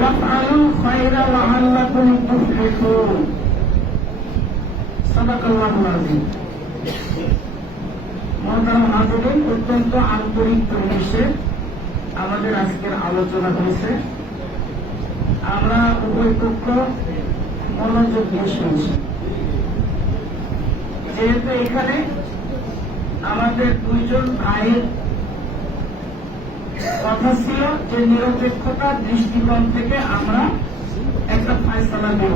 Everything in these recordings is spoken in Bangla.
وافعلوا خيرا لعلكم تفلحون صدق الله العظيم। মহতারাম হাজিরিন, অত্যন্ত আন্তরিক পরিবেশে আমাদের আজকের আলোচনা হয়েছে। আমরা উভয় পক্ষ মনোযোগ দিয়ে শুনছি। যেহেতু এখানে আমাদের দুইজন ভাইয়ের কথা ছিল যে নিরপেক্ষতার দৃষ্টিকোণ থেকে আমরা একটা ফয়সালা দেব,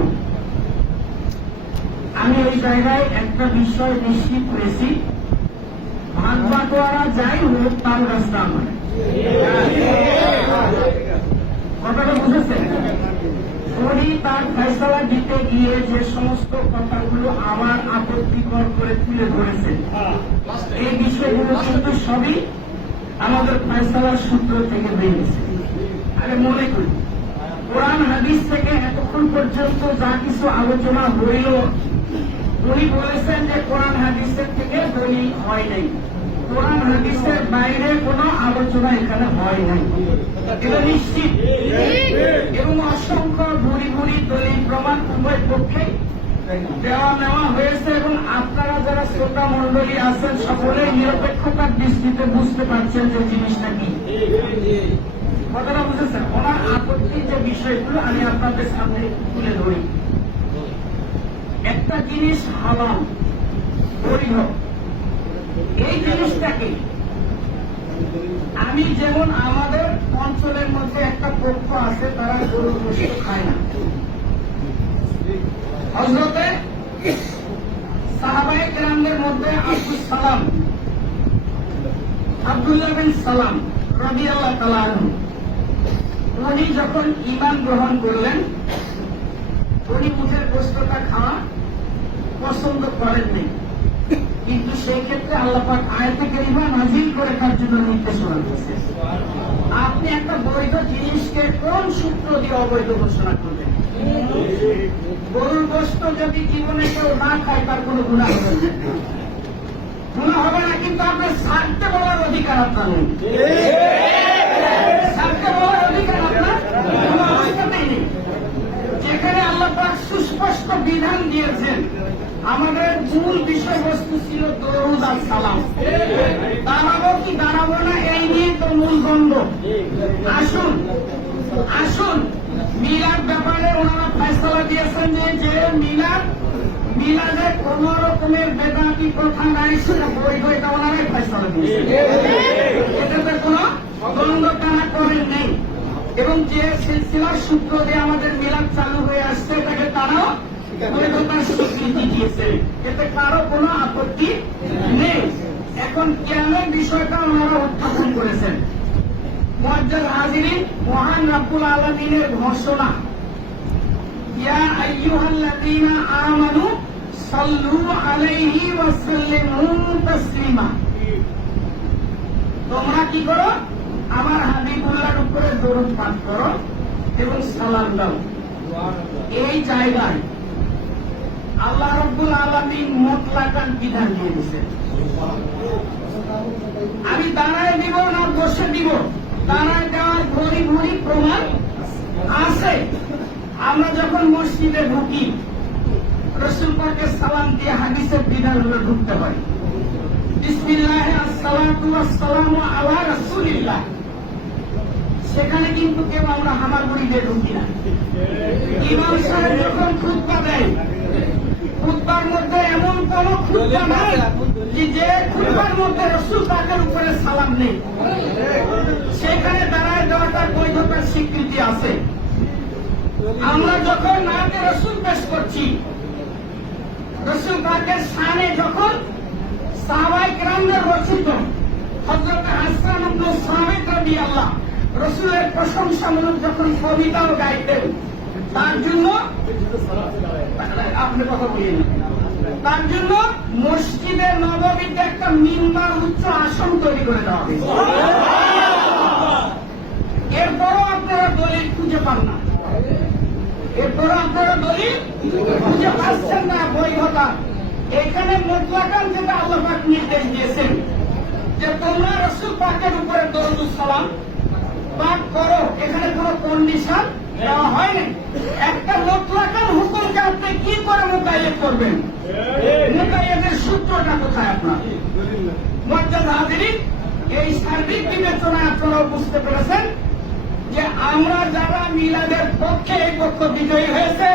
আমি এই জায়গায় একটা বিষয় নিশ্চিত হয়েছি, ভাগ বাটোয়ারা যাই হোক তার রাস্তা আমার। কথাটা বুঝেছেন? উনি তার ফয়সালা দিতে গিয়ে যে সমস্ত কথাগুলো আমার আপত্তিকর করে তুলে ধরেছেন, এই বিষয়গুলো কিন্তু সবই আমাদের ফয়সালার সূত্র থেকে বেরিয়েছে। আমি মনে করি কোরআন হাদিস থেকে এতক্ষণ পর্যন্ত যা কিছু আলোচনা হইল, উনি বলেছেন যে কোরআন হাদিসের থেকে দলিল হয় নাই, কোরআন হাদিসের বাইরে কোনো আলোচনা এখানে হয় নাই, এটা নিশ্চিত। এবং অসংখ্য ভুরি ভুরি দলিল প্রমাণ উভয় পক্ষে দেওয়া নেওয়া হয়েছে এবং আপনারা যারা শ্রোতা মন্ডলী আছেন সকলে নিরপেক্ষতার দৃষ্টিতে বুঝতে পারছেন যে জিনিসটা কি। কথাটা বুঝেছেন? ওনার আপত্তির যে বিষয়গুলো আমি আপনাদের সামনে তুলে ধরি। একটা জিনিস হালাল, বৈধ, এই জিনিসটাকে আমি যেমন আমাদের অঞ্চলের মধ্যে একটা পক্ষ আছে তারা গরুর গোশত খায় না। হযরতে সাহাবায়ে কেরামদের মধ্যে আব্দুল্লাহ বিন সালাম রাদিয়াল্লাহু তাআলা আনহু, উনি যখন ঈমান গ্রহণ করলেন, উনি উটের গোশতটা খাওয়া পছন্দ করেননি, কিন্তু সেই ক্ষেত্রে আল্লাহ পাক আয়াতে কারিমা নাযিল করে তার জন্য নির্দেশনা দিয়েছেন। আপনি একটা বৈধ জিনিসকে কোন সূত্র দিয়ে অবৈধ ঘোষণা করবেন? গরুর গোশত যদি জীবনে কেউ না খায় তার কোনো গুনাহ হবে না, গুনাহ হবে না, কিন্তু আপনার ছাড়তে বলার অধিকার আপনার নেই। ছাড়তে বলার অধিকার আপনার কোনো অবস্থাতেই নেই। যেখানে আল্লাহ পাক সুস্পষ্ট বিধান দিয়েছেন, আমাদের মূল বিষয়বস্তু ছিল দরুদ আর সালাম। দাঁড়াবো কি দাঁড়াবো না এই নিয়ে তো মূল দ্বন্দ্ব। আসুন মিলাদ ব্যাপারে ওনারা ফয়সালা দিয়েছেন যে মিলাদে কোন রকমের বেদাতি প্রথা নাই, সেটা বৈধ, এটা ওনারাই ফয়সালা দিয়েছেন। এটাতে কোন দ্বন্দ্ব টানা করেন নেই। এবং যে সিলসিলার সূত্র দিয়ে আমাদের মিলাদ চালু হয়ে আসছে এটাকে তারাও বৈধতার স্বীকৃতি দিয়েছে, এতে কারো কোনো আপত্তি নেই। এখন কেন বিষয়টা ওনারা উত্থাপন করেছেন? মুআজ্জাল হাজিরিন, মহান রব্বুল আলামিনের ঘোষণা, ইয়া আইয়ুহাল্লাযীনা আমানু সাল্লু আলাইহি ওয়া সাল্লিমু তাসলিমা। তোমরা কি করো? আমার হাবিবুল্লাহর উপরে দরুদ পাঠ করো এবং সালাম দাও। এই জায়গায় আল্লাহ রাব্বুল আলামিন মুতলাকান বিধান দিয়ে দিয়েছেন। আমি দাঁড়ায় দিব না বসে দিব, দাঁড়ায় দেওয়ার ভরি ভরি প্রমাণ আছে। আমরা যখন মসজিদে ঢুকি রাসূল পাকের সালাম দিয়ে হাদিসের বিধানগুলো ঢুকতে পারি। বিসমিল্লাহ আসসালাতু ওয়াসসালামু আলা রাসূলিল্লাহ, সেখানে কিন্তু কেউ আমরা হামাগুড়ি দিয়ে ঢুকি না। ইমাম সাহেব যখন খুতবা দেয়, খুতবার মধ্যে এমন কোন খুতবা নাই যে খুতবার মধ্যে রাসূল পাকের উপরে সালাম নেই, সেখানে দাঁড়ায় দেওয়াটার বৈধতার স্বীকৃতি আছে। আমরা যখন নাতে রাসূল পেশ করছি, রাসূল পাকের শানে যখন সাহাবায়ে কেরামদের রচিত হযরত হাসান ইবনে সাবিত রাদিয়াল্লাহু রাসূলের প্রশংসামূলক যখন কবিতাও গাইতেন, তার জন্য আপনি কথা বলেন, তার জন্য মসজিদের নববীতে একটা মিম্বার উচ্চ আসন তৈরি করে দেওয়া হয়েছে। এরপরও আপনারা দলিল খুঁজে পান না, এরপরও আপনারা দলিল খুঁজে পাচ্ছেন না বৈধতা। এখানে মুতলাকান যেটা আল্লাহ পাক নির্দেশ দিয়েছেন যে তোমরা রাসূল পাকের উপরে দরুদ সালাম পাঠ করো, এখানে কোনো কন্ডিশন দেওয়া হয়নি। একটা মুতলাকান হুকুমকে আপনি কি করে মোতায়েন করবেন? মোতায়েনের সূত্রটা কোথায় আপনার? মুআজ্জাজ হাজিরিন, এই সার্বিক বিবেচনায় আপনারা বুঝতে পেরেছেন যে আমরা যারা মিলাদের পক্ষে এই পক্ষ বিজয়ী হয়েছে।